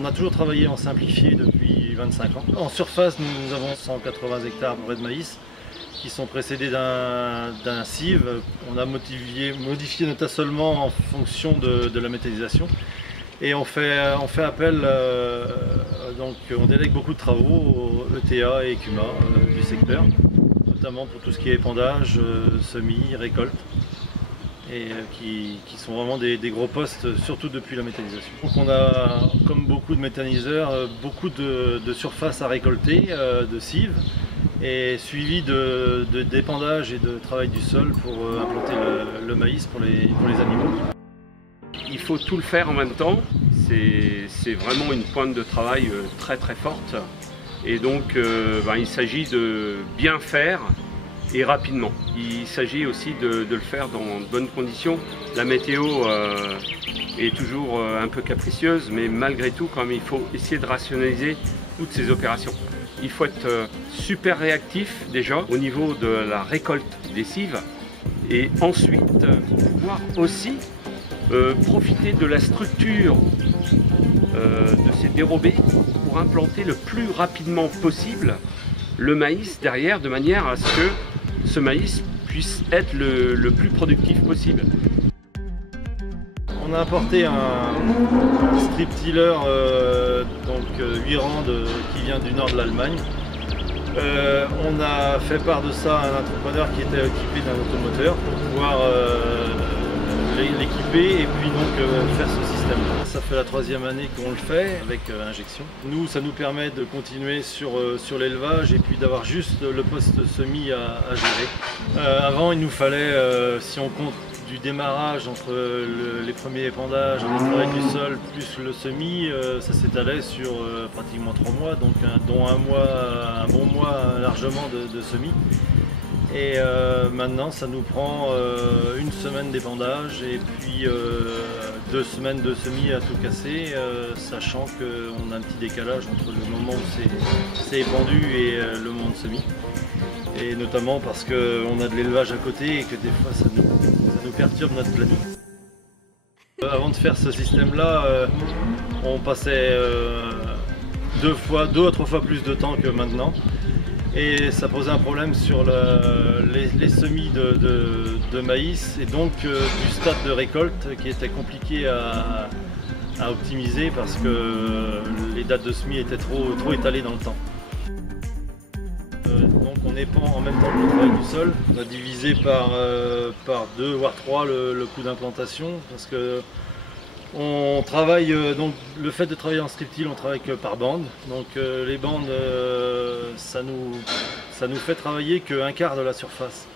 On a toujours travaillé en simplifié depuis 25 ans. En surface, nous avons 180 hectares de maïs qui sont précédés d'un cive. On a modifié notre assolement en fonction de la méthanisation. Et on fait appel, donc on délègue beaucoup de travaux au ETA et ECUMA du secteur, notamment pour tout ce qui est épandage, semis, récolte, et qui sont vraiment des gros postes, surtout depuis la méthanisation. Donc on a, comme beaucoup de méthaniseurs, beaucoup de surface à récolter, de cives, et suivi d'épandage et de travail du sol pour implanter le maïs pour les animaux. Il faut tout le faire en même temps, c'est vraiment une pointe de travail très forte, et donc il s'agit de bien faire et rapidement. Il s'agit aussi de le faire dans de bonnes conditions. La météo est toujours un peu capricieuse, mais malgré tout, quand même, il faut essayer de rationaliser toutes ces opérations. Il faut être super réactif déjà au niveau de la récolte des cives, et ensuite pouvoir aussi profiter de la structure de ces dérobés pour implanter le plus rapidement possible le maïs derrière, de manière à ce que ce maïs puisse être le plus productif possible. On a apporté un strip tiller, donc 8 rangs qui vient du nord de l'Allemagne. On a fait part de ça à un entrepreneur qui était équipé d'un automoteur pour pouvoir l'équiper et puis donc faire ce système. Ça fait la 3e année qu'on le fait avec injection. Nous, ça nous permet de continuer sur l'élevage et puis d'avoir juste le poste semis à gérer. Avant, il nous fallait, si on compte du démarrage entre les premiers épandages, le travail du sol plus le semis, ça s'étalait sur pratiquement 3 mois, donc dont un bon mois largement de semis. Et maintenant ça nous prend 1 semaine d'épandage et puis 2 semaines de semis à tout casser, sachant qu'on a un petit décalage entre le moment où c'est épandu et le moment de semis. Et notamment parce qu'on a de l'élevage à côté et que des fois ça nous perturbe notre planning. Avant de faire ce système-là, on passait 2 à 3 fois plus de temps que maintenant. Et ça posait un problème sur les semis de maïs et donc du stade de récolte qui était compliqué à optimiser parce que les dates de semis étaient trop étalées dans le temps. Donc on épand en même temps que le travail du sol. On a divisé par 2 voire 3 le coût d'implantation parce que on travaille, donc le fait de travailler en strip till, on travaille que par bande. Donc les bandes, ça nous fait travailler qu'1/4 de la surface.